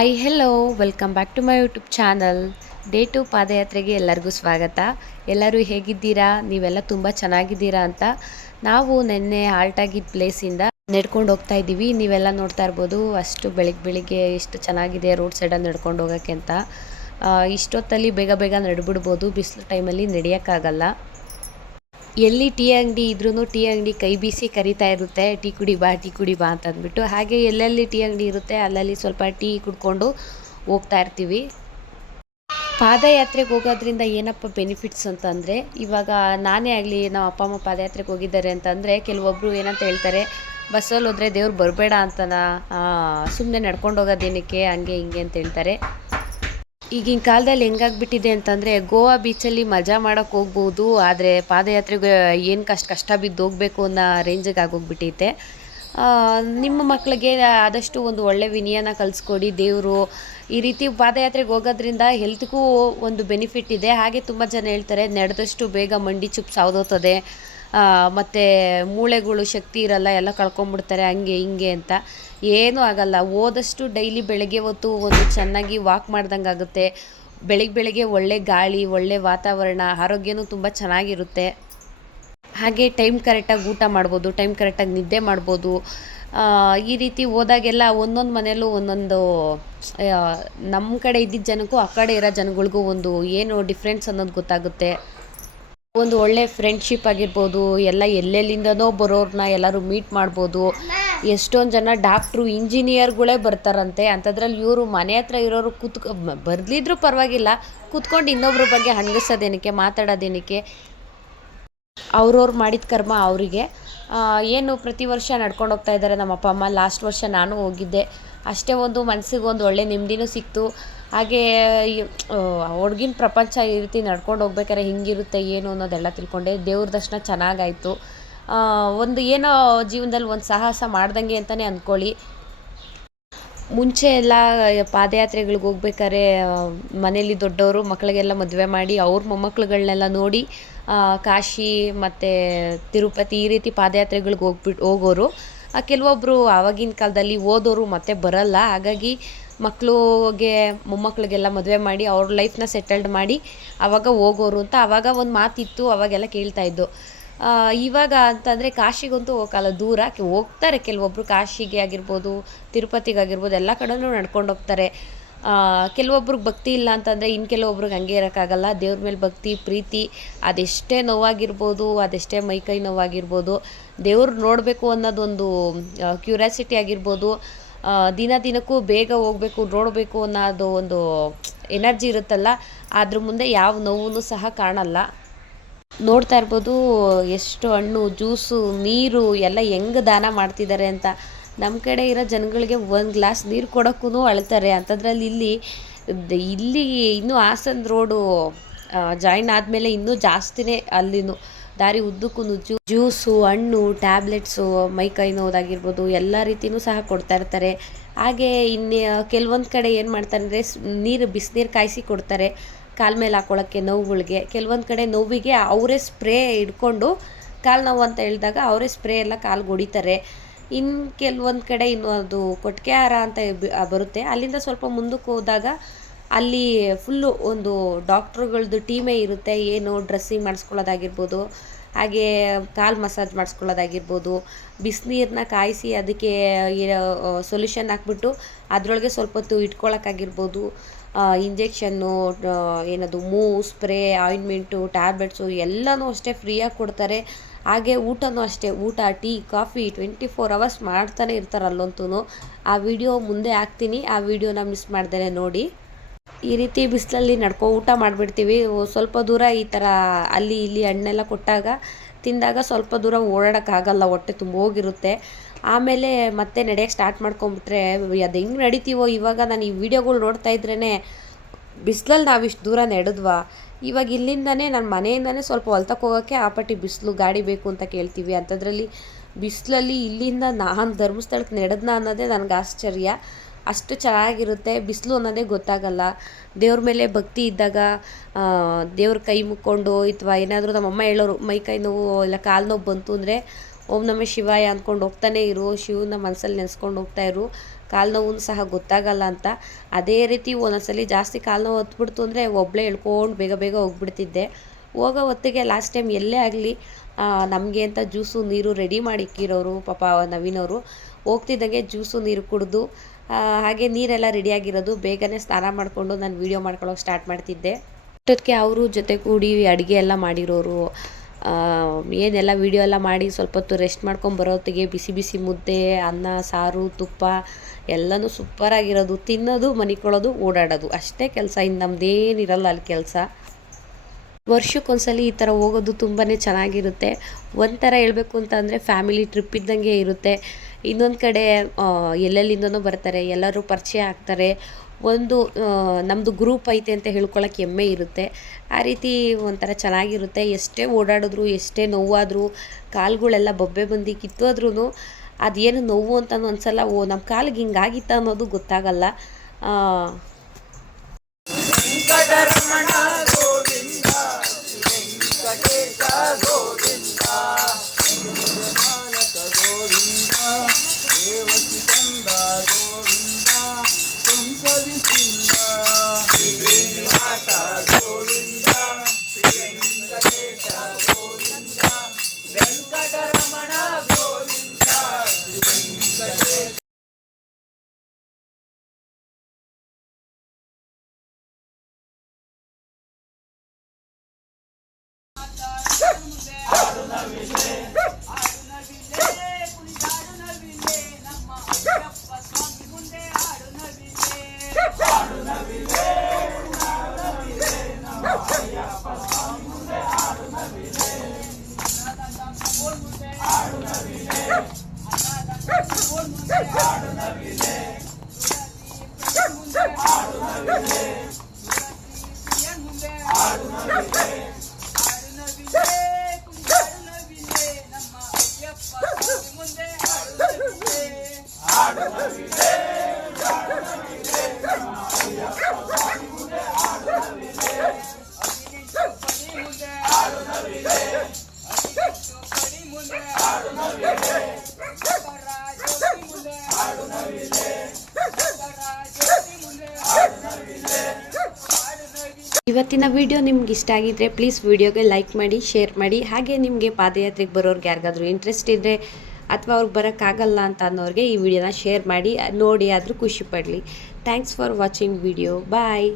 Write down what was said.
Hi hello welcome back to my YouTube channel. Day 2 ಪಾದಯಾತ್ರೆಗೆ ಎಲ್ಲರಿಗೂ ಸ್ವಾಗತ. ಎಲ್ಲರೂ ಹೇಗಿದ್ದೀರಾ? ನೀವೆಲ್ಲ ತುಂಬ ಚೆನ್ನಾಗಿದ್ದೀರಾ ಅಂತ. ನಾವು ನಿನ್ನೆ ಹಾಲ್ಟ್ ಆಗಿದ್ದ ಪ್ಲೇಸಿಂದ ನಡ್ಕೊಂಡು ಹೋಗ್ತಾ ಇದ್ದೀವಿ. ನೀವೆಲ್ಲ ನೋಡ್ತಾ ಇರ್ಬೋದು, ಅಷ್ಟು ಬೆಳಿಗ್ಗೆ ಎಷ್ಟು ಚೆನ್ನಾಗಿದೆ ರೋಡ್ ಸೈಡಲ್ಲಿ ನಡ್ಕೊಂಡು ಹೋಗೋಕ್ಕೆ ಅಂತ. ಇಷ್ಟೊತ್ತಲ್ಲಿ ಬೇಗ ಬೇಗ ನಡ್ಬಿಡ್ಬೋದು, ಬಿಸಿಲು ಟೈಮಲ್ಲಿ ನಡೆಯೋಕ್ಕಾಗಲ್ಲ. ಎಲ್ಲಿ ಟೀ ಅಂಗಡಿ ಇದ್ರೂ ಟೀ ಅಂಗಡಿ ಕೈ ಬೀಸಿ ಕರಿತಾ ಇರುತ್ತೆ, ಟೀ ಕುಡಿ ಬಾ ಅಂತ ಅಂದ್ಬಿಟ್ಟು. ಹಾಗೆ ಎಲ್ಲೆಲ್ಲಿ ಟೀ ಅಂಗಡಿ ಇರುತ್ತೆ ಅಲ್ಲಲ್ಲಿ ಸ್ವಲ್ಪ ಟೀ ಕುಡ್ಕೊಂಡು ಹೋಗ್ತಾ ಇರ್ತೀವಿ. ಪಾದಯಾತ್ರೆಗೆ ಹೋಗೋದ್ರಿಂದ ಏನಪ್ಪ ಬೆನಿಫಿಟ್ಸ್ ಅಂತಂದರೆ, ಇವಾಗ ನಾನೇ ಆಗಲಿ ನಮ್ಮ ಅಪ್ಪ ಅಮ್ಮ ಪಾದಯಾತ್ರೆಗೆ ಹೋಗಿದ್ದಾರೆ ಅಂತಂದರೆ ಕೆಲವೊಬ್ಬರು ಏನಂತ ಹೇಳ್ತಾರೆ, ಬಸ್ಸಲ್ಲಿ ಹೋದರೆ ದೇವ್ರು ಬರಬೇಡ ಅಂತನಾ, ಸುಮ್ಮನೆ ನಡ್ಕೊಂಡು ಹೋಗೋದೇನಕ್ಕೆ, ಹಂಗೆ ಹಿಂಗೆ ಅಂತ ಹೇಳ್ತಾರೆ. ಈಗಿನ ಕಾಲದಲ್ಲಿ ಹೆಂಗಾಗ್ಬಿಟ್ಟಿದೆ ಅಂತಂದರೆ, ಗೋವಾ ಬೀಚಲ್ಲಿ ಮಜಾ ಮಾಡೋಕ್ಕೆ ಹೋಗ್ಬೋದು, ಆದರೆ ಪಾದಯಾತ್ರೆಗೆ ಏನು ಕಷ್ಟ ಬಿದ್ದು ಹೋಗಬೇಕು ಅನ್ನೋ ರೇಂಜಿಗೆ ಆಗೋಗ್ಬಿಟ್ಟೈತೆ. ನಿಮ್ಮ ಮಕ್ಕಳಿಗೆ ಆದಷ್ಟು ಒಂದು ಒಳ್ಳೆ ವಿನಯನ ಕಲಿಸ್ಕೊಡಿ. ದೇವರು ಈ ರೀತಿ ಪಾದಯಾತ್ರೆಗೆ ಹೋಗೋದ್ರಿಂದ ಹೆಲ್ತ್ಗೂ ಒಂದು ಬೆನಿಫಿಟ್ ಇದೆ. ಹಾಗೆ ತುಂಬ ಜನ ಹೇಳ್ತಾರೆ, ನಡೆದಷ್ಟು ಬೇಗ ಮಂಡಿ ಚುಪ್ ಸಾವ್ದೋಗ್ತದೆ, ಮತ್ತು ಮೂಳೆಗಳು ಶಕ್ತಿ ಇರಲ್ಲ, ಎಲ್ಲ ಕಳ್ಕೊಂಬಿಡ್ತಾರೆ, ಹಂಗೆ ಹಿಂಗೆ ಅಂತ. ಏನೂ ಆಗಲ್ಲ. ಹೋದಷ್ಟು ಡೈಲಿ ಬೆಳಗ್ಗೆ ಹೊತ್ತು ಒಂದು ಚೆನ್ನಾಗಿ ವಾಕ್ ಮಾಡ್ದಂಗೆ ಆಗುತ್ತೆ. ಬೆಳಗ್ಗೆ ಒಳ್ಳೆ ಗಾಳಿ, ಒಳ್ಳೆ ವಾತಾವರಣ, ಆರೋಗ್ಯನೂ ತುಂಬ ಚೆನ್ನಾಗಿರುತ್ತೆ. ಹಾಗೆ ಟೈಮ್ ಕರೆಕ್ಟಾಗಿ ಊಟ ಮಾಡ್ಬೋದು, ಟೈಮ್ ಕರೆಕ್ಟಾಗಿ ನಿದ್ದೆ ಮಾಡ್ಬೋದು. ಈ ರೀತಿ ಹೋದಾಗೆಲ್ಲ ಒಂದೊಂದು ಮನೆಯಲ್ಲೂ ಒಂದೊಂದು, ನಮ್ಮ ಕಡೆ ಇದ್ದಿದ್ದ ಜನಕ್ಕೂ ಆ ಕಡೆ ಇರೋ ಜನಗಳಿಗೂ ಒಂದು ಏನು ಡಿಫ್ರೆನ್ಸ್ ಅನ್ನೋದು ಗೊತ್ತಾಗುತ್ತೆ. ಒಂದು ಒಳ್ಳೆ ಫ್ರೆಂಡ್ಶಿಪ್ ಆಗಿರ್ಬೋದು, ಎಲ್ಲ ಎಲ್ಲೆಲ್ಲಿಂದನೋ ಬರೋರನ್ನ ಎಲ್ಲರೂ ಮೀಟ್ ಮಾಡ್ಬೋದು. ಎಷ್ಟೊಂದು ಜನ ಡಾಕ್ಟ್ರು, ಇಂಜಿನಿಯರ್ಗಳೇ ಬರ್ತಾರಂತೆ. ಅಂಥದ್ರಲ್ಲಿ ಇವರು ಮನೆ ಹತ್ರ ಇರೋರು ಬರಲಿದ್ರೂ ಪರವಾಗಿಲ್ಲ, ಕೂತ್ಕೊಂಡು ಇನ್ನೊಬ್ರ ಬಗ್ಗೆ ಹಂಗಸೋದೇನಕ್ಕೆ, ಮಾತಾಡೋದೇನಕ್ಕೆ, ಅವ್ರವ್ರು ಮಾಡಿದ ಕರ್ಮ ಅವರಿಗೆ. ಏನು ಪ್ರತಿ ವರ್ಷ ನಡ್ಕೊಂಡು ಹೋಗ್ತಾ ಇದ್ದಾರೆ ನಮ್ಮ ಅಪ್ಪ ಅಮ್ಮ. ಲಾಸ್ಟ್ ವರ್ಷ ನಾನು ಹೋಗಿದ್ದೆ. ಅಷ್ಟೇ ಒಂದು ಮನಸ್ಸಿಗೆ ಒಂದು ಒಳ್ಳೆ ನೆಮ್ಮದಿನೂ ಸಿಕ್ತು. ಹಾಗೇ ಹೊರ್ಗಿನ ಪ್ರಪಂಚ ಈ ರೀತಿ ನಡ್ಕೊಂಡು ಹೋಗ್ಬೇಕಾದ್ರೆ ಹಿಂಗಿರುತ್ತೆ ಏನು ಅನ್ನೋದೆಲ್ಲ ತಿಳ್ಕೊಂಡೆ. ದೇವ್ರ ದರ್ಶನ ಚೆನ್ನಾಗಾಯಿತು. ಒಂದು ಏನೋ ಜೀವನದಲ್ಲಿ ಒಂದು ಸಾಹಸ ಮಾಡ್ದಂಗೆ ಅಂತಲೇ ಅಂದ್ಕೊಳ್ಳಿ. ಮುಂಚೆ ಎಲ್ಲ ಪಾದಯಾತ್ರೆಗಳಿಗೆ ಹೋಗ್ಬೇಕಾದ್ರೆ ಮನೇಲಿ ದೊಡ್ಡವರು ಮಕ್ಕಳಿಗೆಲ್ಲ ಮದುವೆ ಮಾಡಿ ಅವ್ರ ಮೊಮ್ಮಕ್ಳುಗಳ್ನೆಲ್ಲ ನೋಡಿ ಕಾಶಿ ಮತ್ತು ತಿರುಪತಿ ಈ ರೀತಿ ಪಾದಯಾತ್ರೆಗಳಿಗೆ ಹೋಗೋರು. ಕೆಲವೊಬ್ಬರು ಆವಾಗಿನ ಕಾಲದಲ್ಲಿ ಓದೋರು ಮತ್ತೆ ಬರಲ್ಲ. ಹಾಗಾಗಿ ಮಕ್ಕಳಿಗೆ ಮೊಮ್ಮಕ್ಕಳಿಗೆಲ್ಲ ಮದುವೆ ಮಾಡಿ ಅವ್ರ ಲೈಫ್ನ ಸೆಟಲ್ಡ್ ಮಾಡಿ ಆವಾಗ ಹೋಗೋರು ಅಂತ ಆವಾಗ ಒಂದು ಮಾತಿತ್ತು, ಅವಾಗೆಲ್ಲ ಕೇಳ್ತಾಯಿದ್ದು. ಇವಾಗ ಅಂತಂದರೆ ಕಾಶಿಗಂತೂ ಹೋಗಲ್ಲ, ದೂರ ಹೋಗ್ತಾರೆ ಕೆಲವೊಬ್ಬರು. ಕಾಶಿಗೆ ಆಗಿರ್ಬೋದು, ತಿರುಪತಿಗಾಗಿರ್ಬೋದು, ಎಲ್ಲ ಕಡೆನೂ ನಡ್ಕೊಂಡು ಹೋಗ್ತಾರೆ. ಕೆಲವೊಬ್ರಿಗೆ ಭಕ್ತಿ ಇಲ್ಲ ಅಂತಂದರೆ ಇನ್ನು ಕೆಲವೊಬ್ರಿಗೆ ಹಂಗೆ ಇರೋಕ್ಕಾಗಲ್ಲ. ದೇವ್ರ ಮೇಲೆ ಭಕ್ತಿ ಪ್ರೀತಿ, ಅದೆಷ್ಟೇ ನೋವಾಗಿರ್ಬೋದು, ಅದೆಷ್ಟೇ ಮೈಕೈ ನೋವಾಗಿರ್ಬೋದು, ದೇವ್ರು ನೋಡಬೇಕು ಅನ್ನೋದೊಂದು ಕ್ಯೂರಿಯಾಸಿಟಿ ಆಗಿರ್ಬೋದು, ದಿನಕ್ಕೂ ಬೇಗ ಹೋಗಬೇಕು ನೋಡಬೇಕು ಅನ್ನೋದು ಒಂದು ಎನರ್ಜಿ ಇರುತ್ತಲ್ಲ, ಅದ್ರ ಮುಂದೆ ಯಾವ ನೋವು ಸಹ ಕಾಣಲ್ಲ. ನೋಡ್ತಾ ಇರ್ಬೋದು ಎಷ್ಟು ಹಣ್ಣು, ಜ್ಯೂಸು, ನೀರು ಎಲ್ಲ ಹೆಂಗೆ ದಾನ ಮಾಡ್ತಿದ್ದಾರೆ ಅಂತ. ನಮ್ಮ ಕಡೆ ಇರೋ ಜನಗಳಿಗೆ ಒಂದು ಗ್ಲಾಸ್ ನೀರು ಕೊಡೋಕ್ಕೂ ಅಳ್ತಾರೆ. ಅಂಥದ್ರಲ್ಲಿ ಇಲ್ಲಿ ಇನ್ನೂ ಹಾಸನ ರೋಡು ಜಾಯಿನ್ ಆದಮೇಲೆ ಇನ್ನೂ ಜಾಸ್ತಿನೇ ಅಲ್ಲಿನೂ ದಾರಿ ಉದ್ದಕ್ಕೂ ಜ್ಯೂಸು, ಹಣ್ಣು, ಟ್ಯಾಬ್ಲೆಟ್ಸು, ಮೈಕೈ ನೋದಾಗಿರ್ಬೋದು ಎಲ್ಲ ರೀತಿಯೂ ಸಹ ಕೊಡ್ತಾ ಇರ್ತಾರೆ. ಹಾಗೆ ಇನ್ನು ಕೆಲವೊಂದು ಕಡೆ ಏನು ಮಾಡ್ತಾರೆ ಅಂದರೆ ಬಿಸಿನೀರು ಕಾಯಿಸಿ ಕೊಡ್ತಾರೆ ಕಾಲ ಮೇಲೆ ಹಾಕ್ಕೊಳ್ಳೋಕ್ಕೆ ನೋವುಗಳಿಗೆ. ಕೆಲವೊಂದು ಕಡೆ ನೋವಿಗೆ ಅವರೇ ಸ್ಪ್ರೇ ಹಿಡ್ಕೊಂಡು ಕಾಲು ನೋವು ಅಂತ ಹೇಳಿದಾಗ ಅವರೇ ಸ್ಪ್ರೇ ಎಲ್ಲ ಕಾಲ್ಗೆ ಹೊಡಿತಾರೆ. ಇನ್ನು ಕೆಲವೊಂದು ಕಡೆ ಇನ್ನು ಅದು ಕೊಟ್ಟಿಗೆ ಹಾರ ಅಂತ ಬರುತ್ತೆ. ಅಲ್ಲಿಂದ ಸ್ವಲ್ಪ ಮುಂದಕ್ಕೆ ಹೋದಾಗ ಅಲ್ಲಿ ಫುಲ್ಲು ಒಂದು ಡಾಕ್ಟ್ರುಗಳದ್ದು ಟೀಮೇ ಇರುತ್ತೆ. ಏನು ಡ್ರೆಸ್ಸಿಂಗ್ ಮಾಡಿಸ್ಕೊಳ್ಳೋದಾಗಿರ್ಬೋದು, ಹಾಗೆ ಕಾಲು ಮಸಾಜ್ ಮಾಡಿಸ್ಕೊಳ್ಳೋದಾಗಿರ್ಬೋದು, ಬಿಸಿನೀರನ್ನ ಕಾಯಿಸಿ ಅದಕ್ಕೆ ಸೊಲ್ಯೂಷನ್ ಹಾಕ್ಬಿಟ್ಟು ಅದರೊಳಗೆ ಸ್ವಲ್ಪ ಹೊತ್ತು ಇಟ್ಕೊಳ್ಳೋಕ್ಕಾಗಿರ್ಬೋದು, ಇಂಜೆಕ್ಷನ್ನು, ಏನದು ಸ್ಪ್ರೇ, ಆಯಿಂಟ್ಮೆಂಟು, ಟ್ಯಾಬ್ಲೆಟ್ಸು ಎಲ್ಲನೂ ಅಷ್ಟೇ ಫ್ರೀಯಾಗಿ ಕೊಡ್ತಾರೆ. ಹಾಗೆ ಊಟನೂ ಅಷ್ಟೇ, ಊಟ, ಟೀ, ಕಾಫಿ 24 hours ಮಾಡ್ತಾನೆ ಇರ್ತಾರೆ ಅಲ್ಲಂತೂ. ಆ ವಿಡಿಯೋ ಮುಂದೆ ಹಾಕ್ತೀನಿ, ಆ ವಿಡಿಯೋನ ಮಿಸ್ ಮಾಡ್ದೇ ನೋಡಿ. ಈ ರೀತಿ ಬಿಸಿಲಲ್ಲಿ ಊಟ ಮಾಡಿಬಿಡ್ತೀವಿ. ಸ್ವಲ್ಪ ದೂರ ಈ ಥರ ಅಲ್ಲಿ ಇಲ್ಲಿ ಹಣ್ಣೆಲ್ಲ ಕೊಟ್ಟಾಗ ತಿಂದಾಗ ಸ್ವಲ್ಪ ದೂರ ಓಡಾಡೋಕ್ಕಾಗಲ್ಲ, ಹೊಟ್ಟೆ ತುಂಬ ಹೋಗಿರುತ್ತೆ. ಆಮೇಲೆ ಮತ್ತೆ ನಡೆಯೋಕ್ಕೆ ಸ್ಟಾರ್ಟ್ ಮಾಡ್ಕೊಂಬಿಟ್ರೆ ಅದು ಹೆಂಗೆ ನಡಿತೀವೋ. ಇವಾಗ ನಾನು ಈ ವಿಡಿಯೋಗಳು ನೋಡ್ತಾ ಇದ್ರೇ ಬಿಸಿಲಲ್ಲಿ ನಾವು ಇಷ್ಟು ದೂರ ನಡೆದ್ವಾ. ಇವಾಗ ಇಲ್ಲಿಂದನೇ ನನ್ನ ಮನೆಯಿಂದನೇ ಸ್ವಲ್ಪ ಹೊಲ್ತಕ್ಕೆ ಹೋಗೋಕ್ಕೆ ಆಪಟ್ಟಿ ಬಿಸಿಲು, ಗಾಡಿ ಬೇಕು ಅಂತ ಕೇಳ್ತೀವಿ. ಅಂಥದ್ರಲ್ಲಿ ಬಿಸಿಲಲ್ಲಿ ಇಲ್ಲಿಂದ ನಾನು ಧರ್ಮಸ್ಥಳಕ್ಕೆ ನಡೆದ್ನ ಅನ್ನೋದೇ ನನಗೆ ಆಶ್ಚರ್ಯ. ಅಷ್ಟು ಚೆನ್ನಾಗಿರುತ್ತೆ. ಬಿಸಿಲು ಅನ್ನೋದೇ ಗೊತ್ತಾಗಲ್ಲ. ದೇವ್ರ ಮೇಲೆ ಭಕ್ತಿ ಇದ್ದಾಗ ದೇವ್ರ ಕೈ ಮುಕ್ಕೊಂಡು, ಅಥವಾ ಏನಾದರೂ ನಮ್ಮಮ್ಮ ಹೇಳೋರು ಮೈಕೈ ನೋವು ಇಲ್ಲ ಕಾಲು ನೋವು ಬಂತು ಅಂದರೆ ಓಂ ನಮಃ ಶಿವಾಯ ಅಂದ್ಕೊಂಡು ಹೋಗ್ತಾನೆ ಇರು, ಶಿವನ ಮನಸ್ಸಲ್ಲಿ ನೆನೆಸ್ಕೊಂಡು ಹೋಗ್ತಾ ಇರು, ಕಾಲು ನೋವು ಸಹ ಗೊತ್ತಾಗಲ್ಲ ಅಂತ. ಅದೇ ರೀತಿ ಒಂದೊಂದ್ಸಲಿ ಜಾಸ್ತಿ ಕಾಲು ನೋವು ಹತ್ಬಿಡ್ತು ಅಂದರೆ ಒಬ್ಬಳೇ ಎಳ್ಕೊಂಡು ಬೇಗ ಬೇಗ ಹೋಗ್ಬಿಡ್ತಿದ್ದೆ. ಹೋಗೋ ಹೊತ್ತಿಗೆ ಲಾಸ್ಟ್ ಟೈಮ್ ಎಲ್ಲೇ ಆಗಲಿ ನಮಗೆ ಅಂತ ಜ್ಯೂಸು ನೀರು ರೆಡಿ ಮಾಡಿ ಇಕ್ಕಿರೋರು ಪಾಪ ನವೀನವರು. ಹೋಗ್ತಿದ್ದಂಗೆ ಜ್ಯೂಸು ನೀರು ಕುಡಿದು ಹಾಗೆ ನೀರೆಲ್ಲ ರೆಡಿಯಾಗಿರೋದು, ಬೇಗನೆ ಸ್ನಾನ ಮಾಡಿಕೊಂಡು ನಾನು ವೀಡಿಯೋ ಮಾಡ್ಕೊಳ್ಳೋಕೆ ಸ್ಟಾರ್ಟ್ ಮಾಡ್ತಿದ್ದೆ. ಅಷ್ಟೊತ್ತಿಗೆ ಅವರು ಜೊತೆ ಕೂಡಿ ಅಡುಗೆ ಎಲ್ಲ ಮಾಡಿರೋರು. ಏನೆಲ್ಲ ವೀಡಿಯೋ ಎಲ್ಲ ಮಾಡಿ ಸ್ವಲ್ಪ ಹೊತ್ತು ರೆಸ್ಟ್ ಮಾಡ್ಕೊಂಡು ಬರೋತ್ತಿಗೆ ಬಿಸಿ ಬಿಸಿ ಮುದ್ದೆ, ಅನ್ನ, ಸಾರು, ತುಪ್ಪ ಎಲ್ಲನೂ ಸೂಪರಾಗಿರೋದು. ತಿನ್ನೋದು, ಮನಿಕೊಳ್ಳೋದು, ಓಡಾಡೋದು ಅಷ್ಟೇ ಕೆಲಸ. ಇನ್ನು ನಮ್ಮದೇನಿರಲ್ಲ ಅಲ್ಲಿ ಕೆಲಸ. ವರ್ಷಕ್ಕೊಂದ್ಸಲಿ ಈ ಥರ ಹೋಗೋದು ತುಂಬಾ ಚೆನ್ನಾಗಿರುತ್ತೆ. ಒಂಥರ ಹೇಳ್ಬೇಕು ಅಂತ ಅಂದರೆ ಫ್ಯಾಮಿಲಿ ಟ್ರಿಪ್ ಇದ್ದಂಗೆ ಇರುತ್ತೆ. ಇನ್ನೊಂದು ಕಡೆ ಎಲ್ಲೆಲ್ಲಿಂದನೋ ಬರ್ತಾರೆ, ಎಲ್ಲರೂ ಪರಿಚಯ ಆಗ್ತಾರೆ. ಒಂದು ನಮ್ಮದು ಗ್ರೂಪ್ ಐತೆ ಅಂತ ಹೇಳ್ಕೊಳಕ್ಕೆ ಹೆಮ್ಮೆ ಇರುತ್ತೆ. ಆ ರೀತಿ ಒಂಥರ ಚೆನ್ನಾಗಿರುತ್ತೆ. ಎಷ್ಟೇ ಓಡಾಡಿದ್ರು, ಎಷ್ಟೇ ನೋವಾದರೂ, ಕಾಲುಗಳೆಲ್ಲ ಬೊಬ್ಬೆ ಬಂದು ಕಿತ್ತೋದ್ರೂ ಅದೇನು ನೋವು ಅಂತಲೂ ಅನ್ಸಲ್ಲ. ನಮ್ಮ ಕಾಲಿಗೆ ಹಿಂಗಾಗಿತ್ತ ಅನ್ನೋದು ಗೊತ್ತಾಗಲ್ಲ. ಇವತ್ತಿನ ವಿಡಿಯೋ ನಿಮ್ಗೆ ಇಷ್ಟ ಆಗಿದ್ರೆ ಪ್ಲೀಸ್ ವಿಡಿಯೋಗೆ ಲೈಕ್ ಮಾಡಿ, ಶೇರ್ ಮಾಡಿ. ಹಾಗೆ ನಿಮಗೆ ಪಾದಯಾತ್ರೆಗೆ ಬರೋರ್ಗೆ ಯಾರಿಗಾದ್ರೂ ಇಂಟ್ರೆಸ್ಟ್ ಇದ್ದರೆ ಅಥವಾ ಅವ್ರಿಗೆ ಬರೋಕ್ಕಾಗಲ್ಲ ಅಂತ ಅನ್ನೋರಿಗೆ ಈ ವಿಡಿಯೋನ ಶೇರ್ ಮಾಡಿ, ನೋಡಿ ಆದರೂ ಖುಷಿ ಪಡಲಿ. Thanks for watching video. Bye.